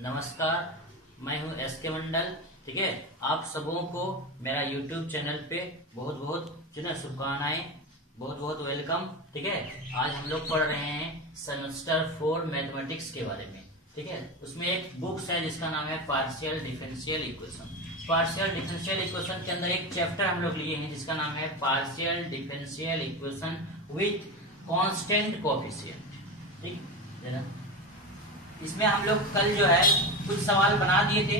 नमस्कार, मैं हूं SK मंडल। ठीक है, आप सबों को मेरा YouTube चैनल पे बहुत बहुत जो है शुभकामनाएं, बहुत बहुत वेलकम। ठीक है, आज हम लोग पढ़ रहे हैं सेमेस्टर 4 मैथमेटिक्स के बारे में। ठीक है, उसमें एक बुक्स है जिसका नाम है partial differential equation. Partial differential equation के अंदर एक चैप्टर हम लोग लिए हैं जिसका नाम है partial differential equation with constant coefficient. ठीक है ना, इसमें हम लोग कल जो है कुछ सवाल बना दिए थे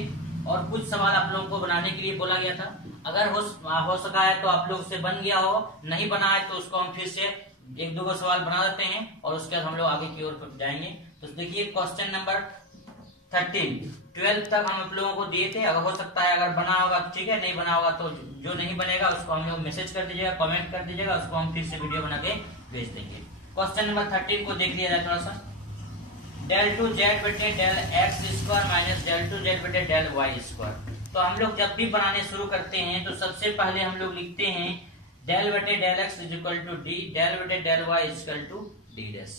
और कुछ सवाल आप लोगों को बनाने के लिए बोला गया था। अगर हो सका है तो आप लोग से बन गया हो, नहीं बना है तो उसको हम फिर से एक दो सवाल बना देते हैं और उसके बाद हम लोग आगे की ओर जाएंगे। तो देखिए क्वेश्चन नंबर 12 तक हम आप लोगों को दिए थे। अगर हो सकता है अगर बना होगा ठीक है, नहीं बना होगा तो जो नहीं बनेगा उसको हम लोग मैसेज कर दीजिएगा, कमेंट कर दीजिएगा, उसको हम फिर से वीडियो बना के भेज देंगे। क्वेश्चन नंबर 13 को देख लिया जाए थोड़ा सा। डेल टू जेड बटे del x square minus del two z बटे डेल वाई स्क्वायर। तो हम लोग जब भी बनाने शुरू करते हैं तो सबसे पहले हम लोग लिखते हैं डेल बटे del x is equal to D, del बटे del Y is equal to D dash.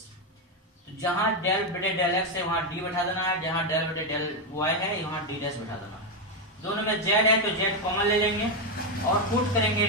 तो जहां डेल बटे डेल एक्स है वहां डी बैठा देना है, जहां डेल बटे डेल वाई है वहां डी डैश बैठा देना है। दोनों में जेड है तो जेड कॉमन ले लेंगे और पुट करेंगे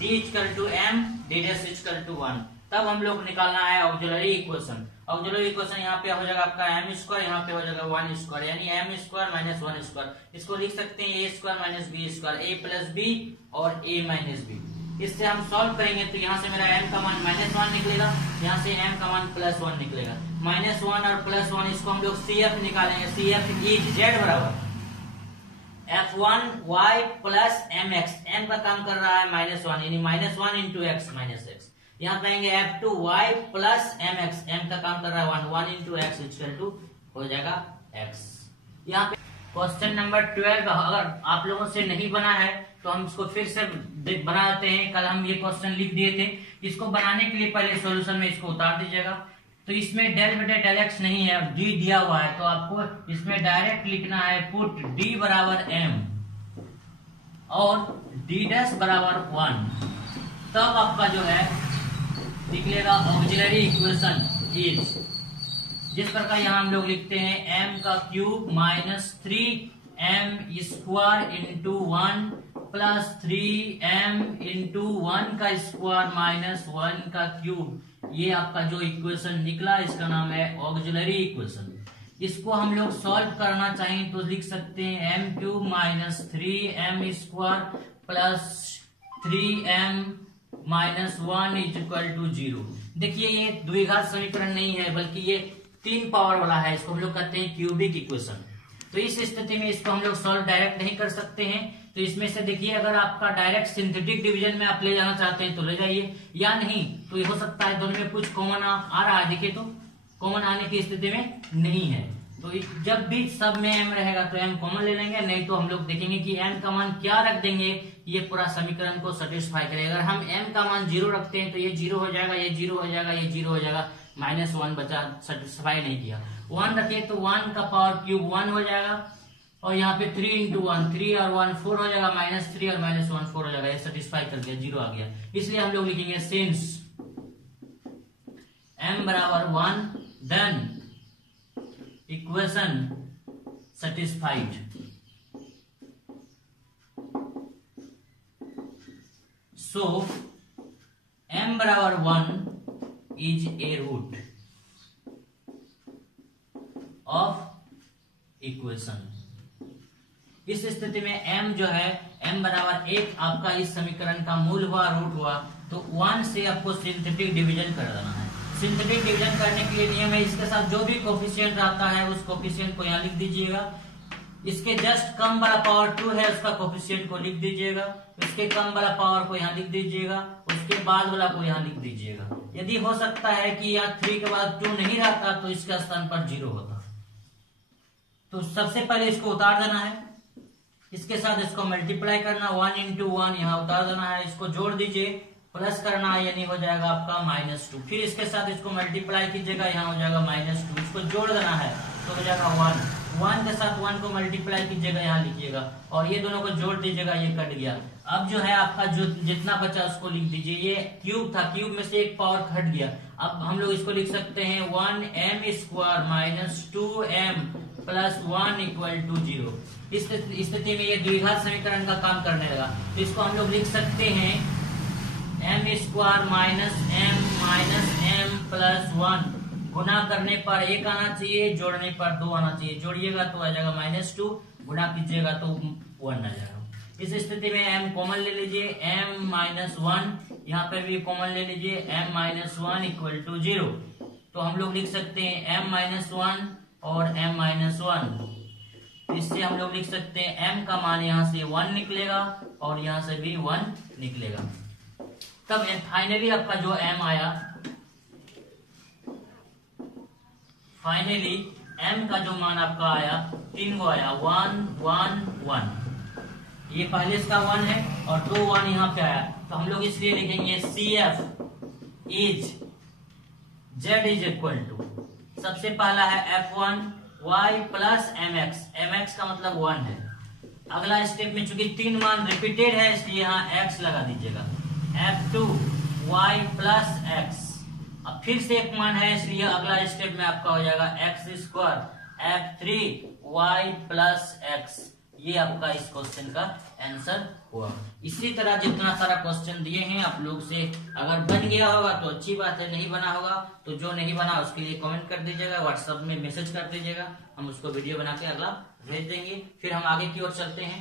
D equal to M, D dash equal to 1। तब हम लोग निकालना है ऑक्सिलरी इक्वेशन। ऑक्सिलरी इक्वेशन यहाँ पे हो जाएगा आपका एम स्क्वायर, यहाँ पे हो जाएगा 1 स्क्वायर, यानी एम स्क्वायर माइनस 1 स्क्वायर। इसको लिख सकते हैं ए स्क्वायर माइनस बी स्क्वायर, ए प्लस बी और ए माइनस बी। इससे हम सॉल्व करेंगे तो यहाँ से मेरा एम का मान -1 निकलेगा, यहाँ से एम का मान +1 निकलेगा। -1 और +1 इसको हम लोग CF निकालेंगे। CF इज जेड बराबर F1y प्लस mx। m का काम कर रहा है -1 यानी -1 इंटू एक्स माइनस एक्स। यहाँ पाएंगे F2y प्लस mx, m का काम कर रहा है 1 इंटू एक्स इक्वल टू हो जाएगा x। यहाँ पे क्वेश्चन नंबर 12 अगर आप लोगों से नहीं बना है तो हम इसको फिर से बना देते हैं। कल हम ये क्वेश्चन लिख दिए थे, इसको बनाने के लिए पहले सॉल्यूशन में इसको उतार दीजिएगा। तो इसमें डेल बटे डेल एक्स नहीं है, डी दिया हुआ है, तो आपको इसमें डायरेक्ट लिखना है पुट डी बराबर m और डी डैश बराबर 1। तब आपका जो है निकलेगा ऑक्सिलरी इक्वेशन इज, जिस प्रकार यहाँ हम लोग लिखते हैं m का cube minus 3m square into 1 plus 3m into 1 का स्क्वायर माइनस 1 का क्यूब। ये आपका जो इक्वेशन निकला इसका नाम है ऑक्सिलरी इक्वेशन। इसको हम लोग सॉल्व करना चाहें तो लिख सकते हैं m cube minus 3m square plus 3m minus 1 is equal to 0। देखिए ये द्विघात समीकरण नहीं है बल्कि ये 3 पावर वाला है, इसको हम लोग कहते हैं क्यूबिक इक्वेशन। तो इस स्थिति में इसको हम लोग सॉल्व डायरेक्ट नहीं कर सकते हैं। तो इसमें से देखिए अगर आपका डायरेक्ट सिंथेटिक डिवीजन में आप ले जाना चाहते हैं तो ले जाइए, या नहीं तो ये हो सकता है दोनों में कुछ कॉमन आ रहा है। देखिए तो कॉमन आने की स्थिति में नहीं है, तो जब भी सब में m रहेगा तो m कॉमन ले लेंगे, नहीं तो हम लोग देखेंगे कि m का मान क्या रख देंगे ये पूरा समीकरण को सेटिस्फाई करेगा। अगर हम m का मान 0 रखते हैं तो ये 0 हो जाएगा, ये 0 हो जाएगा, ये 0 हो जाएगा, -1 बचा, सेटिस्फाई नहीं किया। 1 रखे तो 1 का पावर क्यूब 1 हो जाएगा और यहाँ पे 3 इंटू 1 3 और 1 4 हो जाएगा, -3 और -1 4 हो जाएगा, ये सेटिस्फाई कर दिया, 0 आ गया। इसलिए हम लोग लिखेंगे सिंस m बराबर 1 then equation satisfied. So m बराबर 1 is a root of equation. इस स्थिति में m जो है m बराबर 1 आपका इस समीकरण का मूल हुआ, रूट हुआ, तो 1 से आपको सिंथेटिक डिवीजन कर देना है। सिंथेटिक डिवीजन करने के लिए नियम है इसके साथ जो भी कोफिशिएंट आता है उस कोफिशिएंट को यहाँ लिख दीजिएगा। इसके जस्ट कम वाला पावर 2 है उसका कोफिशिएंट को लिख दीजिएगा, इसके कम वाला पावर को यहाँ लिख दीजिएगा, उसके बाद वाला को यहाँ लिख दीजिएगा। यदि हो सकता है कि यहाँ 3 के बाद 2 नहीं रहता तो इसका स्थान पर 0 होता। तो सबसे पहले इसको उतार देना है, इसके साथ इसको मल्टीप्लाई करना, 1 इंटू 1 यहाँ उतार देना है, इसको जोड़ दीजिए, प्लस करना है यानी हो जाएगा आपका -2। फिर इसके साथ इसको मल्टीप्लाई कीजिएगा, यहाँ हो जाएगा -2, इसको जोड़ देना है तो हो जाएगा 1 के साथ 1 को मल्टीप्लाई कीजिएगा, यहाँ लिखिएगा और ये दोनों को जोड़ दीजिएगा, ये कट गया। अब जो है आपका जो जितना बचा उसको लिख दीजिए। ये क्यूब था, क्यूब में से एक पावर हट गया। अब हम लोग इसको लिख सकते हैं 1m² minus 2m plus 1 equal to 0। इस स्थिति में ये द्विघात समीकरण का काम करने लगा, तो इसको हम लोग लिख सकते हैं m square minus m plus 1। गुना करने पर 1 आना चाहिए, जोड़ने पर 2 आना चाहिए। जोड़िएगा तो आ जाएगा -2, गुना कीजिएगा तो 1 आ जाएगा। इस स्थिति में m कॉमन ले लीजिए, m माइनस 1, यहाँ पर भी कॉमन ले लीजिए, m माइनस 1 इक्वल टू 0। तो हम लोग लिख सकते हैं m माइनस 1 और m माइनस 1। इससे हम लोग लिख सकते हैं m का मान यहाँ से 1 निकलेगा और यहाँ से भी 1 निकलेगा। तब फाइनली आपका जो m आया, फाइनली m का जो मान आपका आया 3 को आया 1 1 1। ये पहले इसका 1 है और 2 1 यहाँ पे आया, तो हम लोग इसलिए लिखेंगे CF is Z is equal to, सबसे पहला है F1 y प्लस mx का मतलब 1 है। अगला स्टेप में चूंकि 3 मान रिपीटेड है इसलिए यहाँ x लगा दीजिएगा, F2 y प्लस x। अब फिर से एक मान है इसलिए अगला स्टेप में आपका हो जाएगा x square F3 y plus x। ये आपका इस क्वेश्चन का आंसर हुआ। इसी तरह जितना सारा क्वेश्चन दिए हैं आप लोग से अगर बन गया होगा तो अच्छी बात है, नहीं बना होगा तो जो नहीं बना उसके लिए कमेंट कर दीजिएगा, व्हाट्सएप में मैसेज कर दीजिएगा, हम उसको वीडियो बना के अगला भेज देंगे। फिर हम आगे की ओर चलते हैं।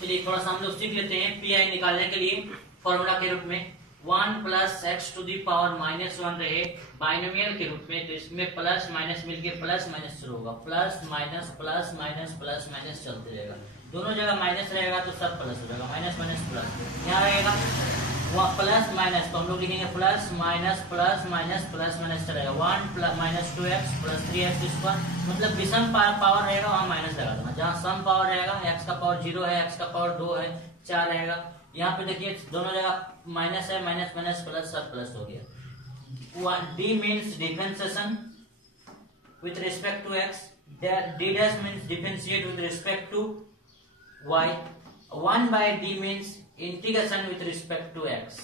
चलिए थोड़ा सा हम लोग सीख लेते हैं। पीआई निकालने के लिए फॉर्मूला के रूप में 1 plus x to the power -1 रहे बाइनोमियल के रूप में, तो इसमें प्लस माइनस मिलके प्लस माइनस शुरू होगा, प्लस माइनस चलते रहेगा। दोनों जगह माइनस रहेगा तो सब प्लस हो जाएगा, माइनस माइनस प्लस। यहाँ रहेगा प्लस माइनस, तो हम लोग लिखेंगे प्लस माइनस चलेगा। 1 plus minus 2x plus 3x square, मतलब विषम पावर रहेगा वहाँ माइनस लगा देना। जहाँ सम पावर रहेगा x का पावर 0 है, x का पावर 2 है, 4 रहेगा। यहाँ पे देखिए दोनों जगह माइनस है, माइनस माइनस प्लस, सब प्लस हो गया। D means differentiation with respect to x, D dash means differentiate with respect to y, 1 by d means integration with respect to x,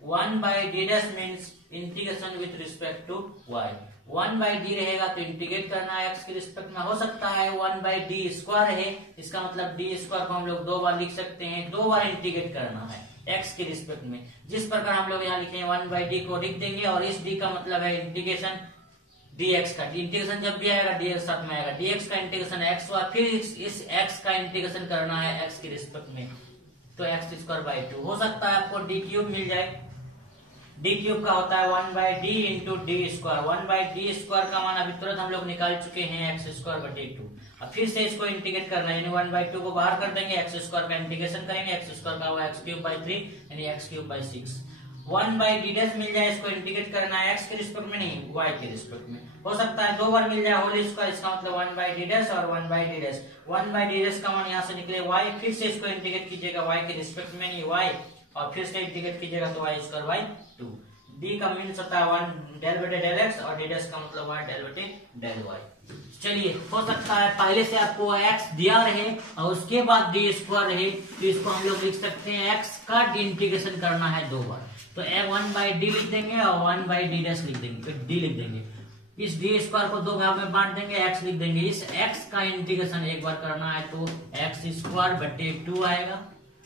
1 by d dash means integration with respect to y। 1 by d रहेगा तो integrate करना है x के respect में। हो सकता है 1 by d square रहे, इसका मतलब d स्क्वायर को हम लोग 2 बार लिख सकते हैं, 2 बार इंटीग्रेट करना है x के रिस्पेक्ट में। जिस प्रकार हम लोग यहाँ लिखे हैं 1 by d को लिख देंगे और इस d का मतलब है इंटीग्रेशन dx का। इंटीग्रेशन जब भी आएगा dx साथ में आएगा, dx का इंटीग्रेशन x हुआ, फिर इस x का इंटीग्रेशन करना है x के रिस्पेक्ट में, तो x स्क्वायर बाई 2। हो सकता है आपको d क्यूब मिल जाए, d क्यूब का होता है 1 by d into D square. 1 by d square का मान अभी तुरंत हम लोग निकाल चुके हैं x स्क्वायर बटे 2। अब फिर से इसको इंटीग्रेट करना है, यानी 1 by 2 को बाहर कर देंगे, x स्क्वायर का इंटीग्रेशन करेंगे, x स्क्वायर का हुआ x क्यूब बाई 3 यानी x cube by 6। 1 by d dash मिल जाए, इसको इंटीग्रेट करना है x के रिस्पेक्ट में, नहीं y के रिस्पेक्ट में। हो सकता है 2 बार मिल जाए होल स्क्वायर, इसका मतलब 1 by d डैश और 1 by d dash. 1 by d dash का मान यहाँ से निकले y, फिर से इसको इंटीग्रेट कीजिएगा y के रिस्पेक्ट में, नहीं y, और फिर से इंटीग्रेट कीजिएगा तो y स्क्वायर बाई 2। d का मीन्स होता है 1 डेल बटे डेल x और d डैश का मतलब है डेल बटे डेल y। चलिए हो सकता है पहले से आपको x दिया रहे और उसके बाद d स्क्वायर रहे, तो इसको हम लोग लिख सकते हैं x का इंटीग्रेशन करना है 2 बार, तो 1 by d लिख देंगे और 1 by d डैश लिख देंगे, फिर d लिख देंगे। इस d स्क्वायर को 2 भाग में बांट देंगे, x लिख देंगे। इस x का इंटीग्रेशन एक बार करना है तो x स्क्वायर बटे 2 आएगा।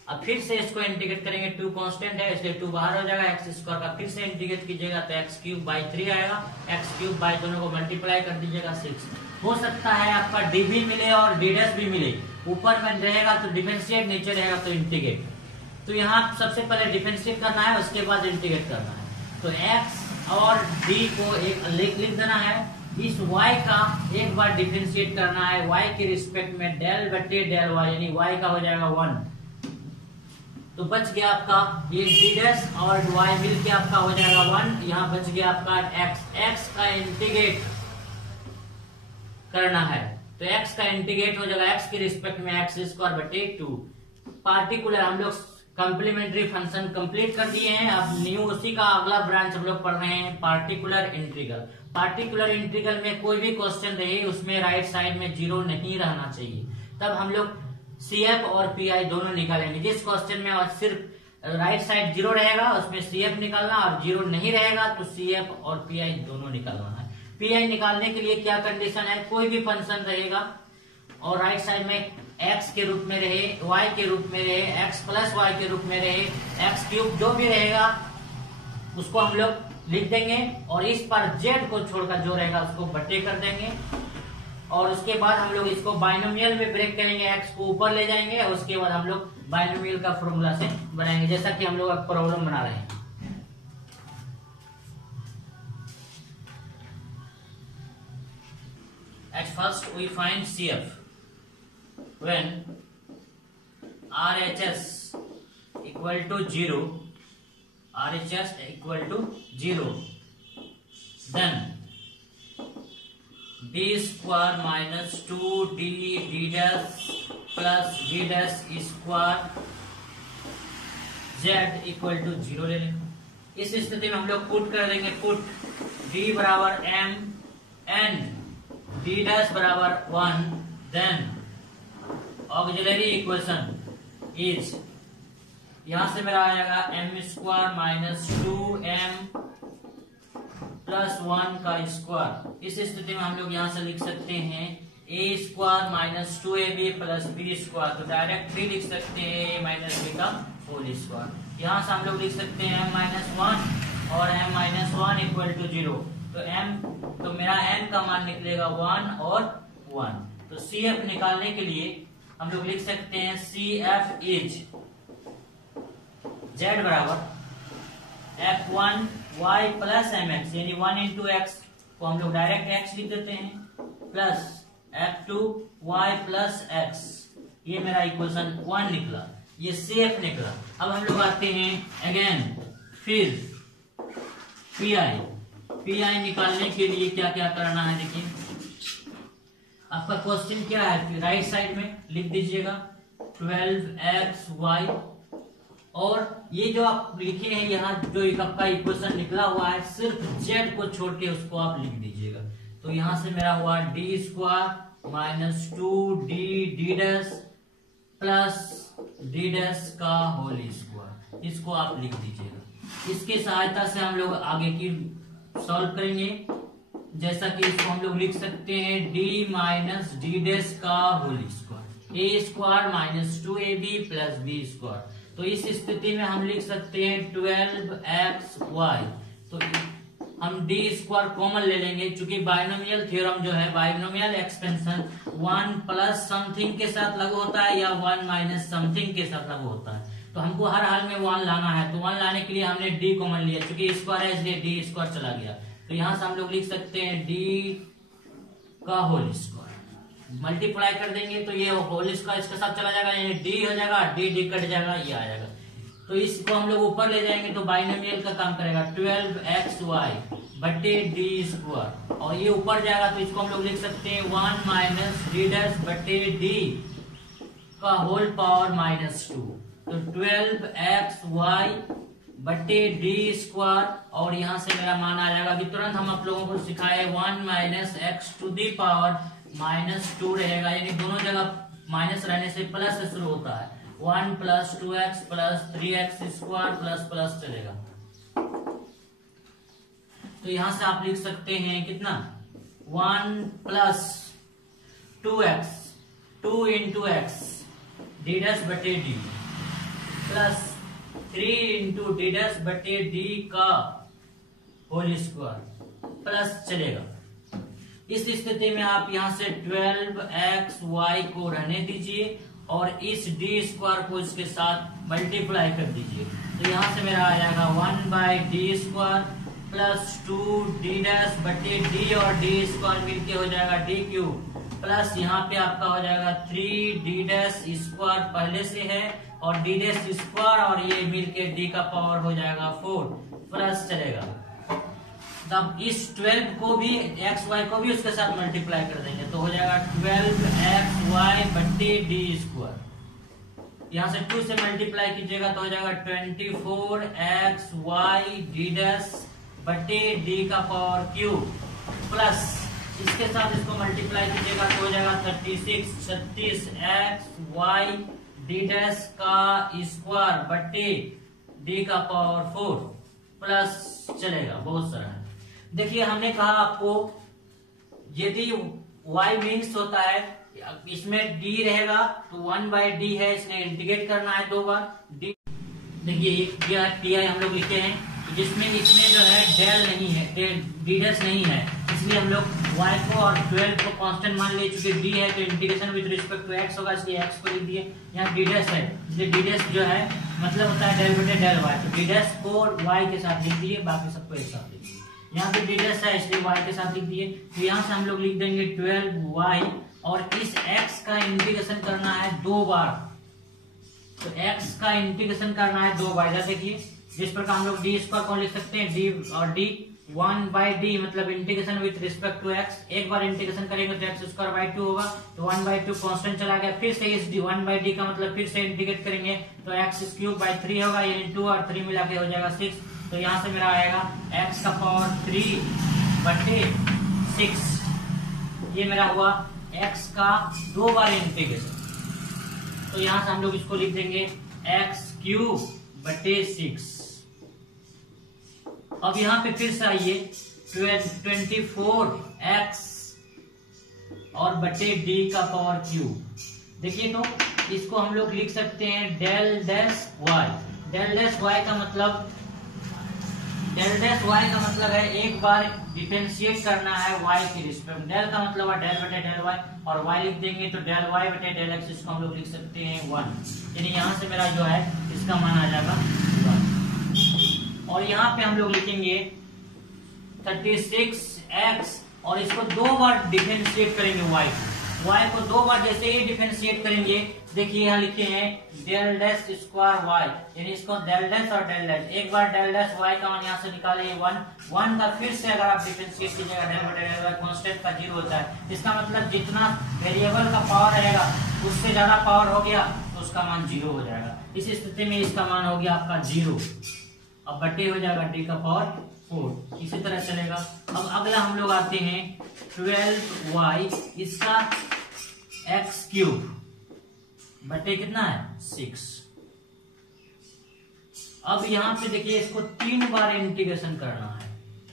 अब फिर से इसको इंटीग्रेट करेंगे, 2 कांस्टेंट है इसलिए 2 बाहर हो जाएगा, x स्क्वायर का फिर से इंटीग्रेट कीजिएगा तो x क्यूब बाई 3 आएगा, x क्यूब बाई दोनों को मल्टीप्लाई कर दीजिएगा 6। हो सकता है आपका d भी मिले और d डैश भी मिले, ऊपर में रहेगा तो डिफरेंशिएट, नीचे रहेगा तो इंटीग्रेट। तो यहाँ सबसे पहले डिफरेंशिएट करना है, उसके बाद इंटीग्रेट करना है। तो x और d को एक लिख देना है, इस y का एक बार डिफरेंशिएट करना है y के रिस्पेक्ट में, डेल बटे डेल y, यानी y का हो जाएगा 1। तो बच गया आपका ये d डैश और y मिल के आपका हो जाएगा 1। यहाँ बच गया आपका x का इंटीग्रेट करना है, तो x का इंटीग्रेट हो जाएगा x के रिस्पेक्ट में x स्क्वायर बटे 2। पार्टिकुलर हम लोग कॉम्प्लीमेंट्री फंक्शन कंप्लीट कर दिए हैं। अब न्यू उसी का अगला ब्रांच हम लोग पढ़ रहे हैं, पार्टिकुलर इंटीग्रल। पार्टिकुलर इंटीग्रल में कोई भी क्वेश्चन रहे उसमें राइट साइड में 0 नहीं रहना चाहिए, तब हम लोग CF और PI दोनों निकालेंगे। जिस क्वेश्चन में सिर्फ राइट साइड 0 रहेगा उसमें CF निकालना, और 0 नहीं रहेगा तो CF और PI दोनों निकालना है। PI निकालने के लिए क्या कंडीशन है, कोई भी फंक्शन रहेगा और राइट साइड में x के रूप में रहे, y के रूप में रहे, x प्लस y के रूप में रहे, x क्यूब जो भी रहेगा उसको हम लोग लिख देंगे और इस पर z को छोड़कर जो रहेगा उसको बटे कर देंगे और उसके बाद हम लोग इसको बाइनोमियल में ब्रेक करेंगे, x को ऊपर ले जाएंगे और उसके बाद हम लोग बाइनोमियल का फॉर्मूला से बनाएंगे जैसा कि हम लोग अब प्रॉब्लम बना रहे हैं। At first we find CF when RHS equal to 0, RHS equal to 0, then d square minus 2d d dash plus d dash square z equal to 0 ले लेंगे। इस स्थिति में हम लोग पुट कर देंगे, पुट d बराबर m and d dash बराबर 1, then ऑक्सिलरी इक्वेशन इज, यहां से मेरा आएगा m square minus 2m plus 1 का स्क्वायर। इस स्थिति में हम लोग यहां से लिख सकते हैं a square minus 2ab plus b square, तो डायरेक्ट भी लिख सकते हैं a माइनस b का होल स्क्वायर। यहां से हम लोग लिख सकते हैं m माइनस 1 और m माइनस 1 इक्वल टू 0, तो मेरा m का मान निकलेगा 1 और 1। तो CF निकालने के लिए हम लोग लिख सकते हैं CF इज z बराबर f1 y प्लस mx, यानी 1 इंटू एक्स को हम लोग डायरेक्ट x लिख देते हैं, plus f2 y plus x, ये मेरा इक्वेशन 1 निकला, ये CF निकला। अब हम लोग आते हैं अगेन फिर PI निकालने के लिए क्या क्या करना है। देखिए आपका क्वेश्चन क्या है, राइट साइड में लिख दीजिएगा 12xy और ये जो आप लिखे हैं यहाँ जो आपका इक्वेशन निकला हुआ है सिर्फ z को छोड़ के उसको आप लिख दीजिएगा। तो यहां से मेरा हुआ d square minus 2d d dash plus d dash का होल स्क्वायर, इसको आप लिख दीजिएगा। इसकी सहायता से हम लोग आगे की सॉल्व करेंगे, जैसा कि इसको हम लोग लिख सकते हैं d माइनस डी डैश का whole square, a square minus 2ab plus b square. तो इस स्थिति में हम लिख सकते हैं 12xy, तो हम d स्क्वायर कॉमन ले लेंगे, क्योंकि बाइनोमियल थ्योरम जो है, बाइनोमियल एक्सपेंशन 1 प्लस समथिंग के साथ लागू होता है या 1 माइनस समथिंग के साथ लागू होता है, तो हमको हर हाल में 1 लाना है। तो 1 लाने के लिए हमने d कॉमन लिया, क्योंकि स्क्वायर है इसलिए d स्क्वायर चला गया। तो यहां से हम लोग लिख सकते हैं d का होल स्क्वायर, मल्टीप्लाई कर देंगे तो ये होल स्क्वायर इसके साथ चला जाएगा, यानी d हो जाएगा, d कट जाएगा, ये आ जाएगा। तो इसको हम लोग ऊपर ले जाएंगे तो बाइनोमियल का काम करेगा 12xy बटे d स्क्वायर, और ये ऊपर जाएगा तो इसको हम लोग लिख सकते हैं 1 माइनस डी डैश बटे d का होल पावर माइनस 2, तो 12xy बटे d स्क्वायर, और यहां से मेरा मान आ जाएगा। अभी तुरंत हम आप लोगों को सिखाए 1 minus x to the power minus 2 रहेगा, यानी दोनों जगह माइनस रहने से प्लस से शुरू होता है, 1 plus 2x plus 3x square plus plus चलेगा। तो यहां से आप लिख सकते हैं कितना, 1 plus 2x 2 into x D dash बटे D plus 3 into D dash बटे डी का होल स्क्वायर प्लस चलेगा। इस स्थिति में आप यहां से 12xy को रहने दीजिए और इस d स्क्वायर को इसके साथ मल्टीप्लाई कर दीजिए, तो यहां से मेरा आ जाएगा 1 by D square plus 2d dash बटे d और d स्क्वायर मिलके हो जाएगा d क्यूब, प्लस यहाँ पे आपका हो जाएगा 3d डैश स्क्वायर पहले से है और d डैश स्क्वायर और ये मिलके d का पावर हो जाएगा 4 प्लस चलेगा। तब इस 12 को भी xy को भी उसके साथ मल्टीप्लाई कर देंगे तो हो जाएगा 12xy बटे डी स्क्वायर, यहाँ से 2 से मल्टीप्लाई कीजिएगा तो हो जाएगा 24xy डी डैश बटे डी का पावर क्यूब, प्लस इसके साथ इसको मल्टीप्लाई कीजिएगा तो हो जाएगा 36xy डी डैश का स्क्वायर बटे डी का पावर 4 प्लस चलेगा। बहुत सारा देखिए, हमने कहा आपको यदि y मीन्स होता है इसमें डी रहेगा तो 1/d है, इसने इंटीग्रेट करना है 2 बार। डी देखिए पी आई हम लोग लिखे हैं, जिसमें इसमें जो है डेल नहीं है, डी डैश नहीं है, इसलिए हम लोग y को और 12 को कांस्टेंट मान लिए। चूंकि d है तो integration with respect to x होगा, इसलिए x को लिख दिए। यहाँ d डैश है, इसलिए d डैश जो है मतलब होता है डेल बटे डेल y, तो d डैश को y के साथ लिख दिए, बाकी सबको एक साथ लिख दिए। यहाँ पे d डैश है इसलिए y के साथ लिख दिए। तो यहाँ से हम लोग लिख देंगे 12y, और इस x का इंटीग्रेशन करना है 2 बार। तो x का इंटीग्रेशन करना है 2 बार। देखिए जिस प्रकार हम लोग डी स्क्वायर को लिख सकते हैं, d और d 1/d मतलब integration with respect to x, एक बार इंटीग्रेशन करेंगे तो x स्क्वायर बाई 2 होगा, तो 1/2 कांस्टेंट चला गया। फिर से इस 1/d का मतलब फिर से इंटीग्रेट करेंगे तो x क्यूब बाई 3 होगा, यानी 2 और 3 मिला के हो जाएगा 6। तो यहाँ से मेरा आएगा x का पावर 3 बटे 6, ये मेरा हुआ x का 2 बार इंटीग्रेशन। तो यहाँ से हम लोग इसको लिख देंगे x क्यूब बटे 6। अब यहाँ पे फिर से आइए 24x और बटे d का पावर क्यूब। देखिए तो इसको हम लोग लिख सकते हैं del dash y। Del dash y का मतलब है एक बार डिफरेंशिएट करना है y की रिस्पेक्ट। डेल का मतलब है डेल बटे डेल y, और y लिख देंगे तो डेल y बटे डेल x, इसको हम लोग लिख सकते हैं 1। यानी यहाँ से मेरा जो है इसका मान आ जाएगा 1। और यहाँ पे हम लोग लिखेंगे 36x, और इसको 2 बार डिफरेंशिएट करेंगे y को 2 बार जैसे ही डिफरेंशिएट करेंगे। देखिए यहाँ लिखे हैं डेल डैश स्क्वायर y, यानी इसको डेल डैश और डेल डैश, एक बार डेल डैश y का मान यहाँ से निकालिए 1 का, फिर से अगर आप डिफरेंशिएट कीजिएगा डेल बटे डेल y, कांस्टेंट का 0 होता है। इसका मतलब जितना वेरिएबल का पावर रहेगा उससे ज्यादा पावर हो गया तो उसका मान 0 हो जाएगा। इस स्थिति में इसका मान हो गया आपका 0, अब बटे हो जाएगा d का पावर 4। इसी तरह चलेगा। अब अगला हम लोग आते हैं 12y, इसका x क्यूब बटे कितना है 6। अब यहाँ पे देखिए इसको 3 बार इंटीग्रेशन करना है,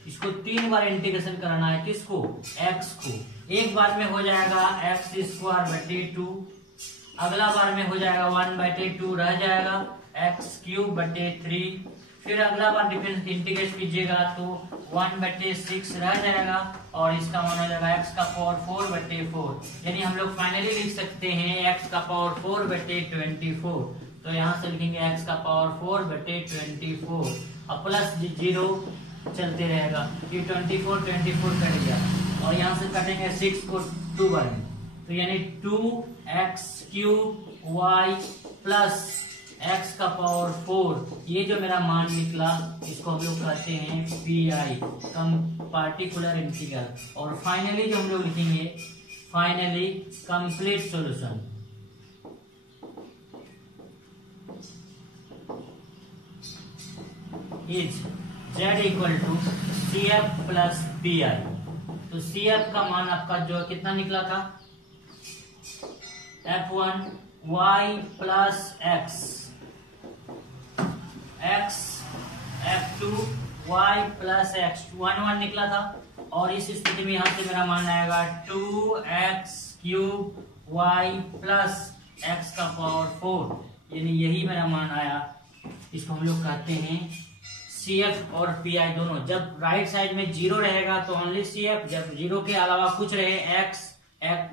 इसको 3 बार इंटीग्रेशन करना है, किसको x को। एक बार में हो जाएगा x स्क्वायर बटे 2, अगला बार में हो जाएगा 1/2 रह जाएगा x क्यूब बटे 3, फिर अगला बार डिफरेंस इंटीग्रेट कीजिएगा तो 1/6 रह जाएगा, और इसका मान हो जाएगा x का पावर 4/4। यानी हम लोग फाइनली लिख सकते हैं x का पावर 4/24। तो यहाँ से लिखेंगे x का पावर 4/24, अब प्लस 0 चलते रहेगा, ये 24 कट गया, और यहाँ से कटेंगे 6 को 2 बार में, तो यानी 2x cube y plus x का पावर 4, ये जो मेरा मान निकला इसको हम लोग कहते हैं PI, कम पार्टिकुलर इंटीग्रल। और फाइनली जो हम लोग लिखेंगे finally complete solution is z equal to CF plus PI। तो CF का मान आपका जो कितना निकला था F1 y plus x F2 y plus x 1 निकला था, और इस स्थिति में यहाँ से मेरा मान आएगा 2x cube y plus x का पावर 4, यानी यही मेरा मान आया। इसको हम लोग कहते हैं CF और PI दोनों। जब राइट साइड में 0 रहेगा तो ओनली CF, जब 0 के अलावा कुछ रहे x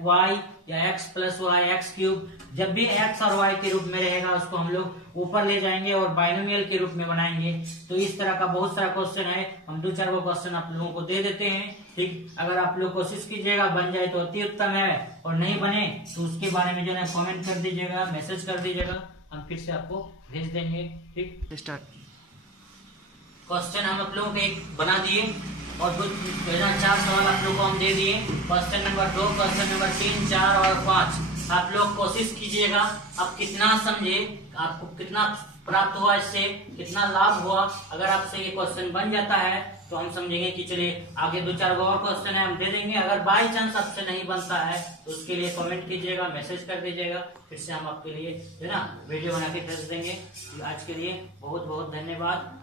y या x plus y x cube, जब भी x और y के रूप में रहेगा उसको हम लोग ऊपर ले जाएंगे और बाइनोमियल के रूप में बनाएंगे। तो इस तरह का बहुत सारा क्वेश्चन है, हम 2-4 क्वेश्चन आप लोगों को दे देते हैं। ठीक, अगर आप लोग कोशिश कीजिएगा बन जाए तो अति उत्तम है, और नहीं बने तो उसके बारे में जो है कमेंट कर दीजिएगा, मैसेज कर दीजिएगा, हम फिर से आपको भेज देंगे। ठीक, स्टार्ट। क्वेश्चन हम आप लोगों को एक बना दिए और 4 सवाल आप लोग को हम दे दिए। क्वेश्चन नंबर 2, क्वेश्चन नंबर 3, 4 और 5 आप लोग कोशिश कीजिएगा। आप कितना समझे, आपको कितना प्राप्त हुआ, इससे कितना लाभ हुआ। अगर आपसे ये क्वेश्चन बन जाता है तो हम समझेंगे कि चलिए आगे 2-4 और क्वेश्चन है हम दे देंगे। अगर बाई चांस आपसे नहीं बनता है तो उसके लिए कमेंट कीजिएगा, मैसेज कर दीजिएगा, फिर से हम आपके लिए है ना वीडियो बना के भेज देंगे। आज के लिए बहुत बहुत धन्यवाद।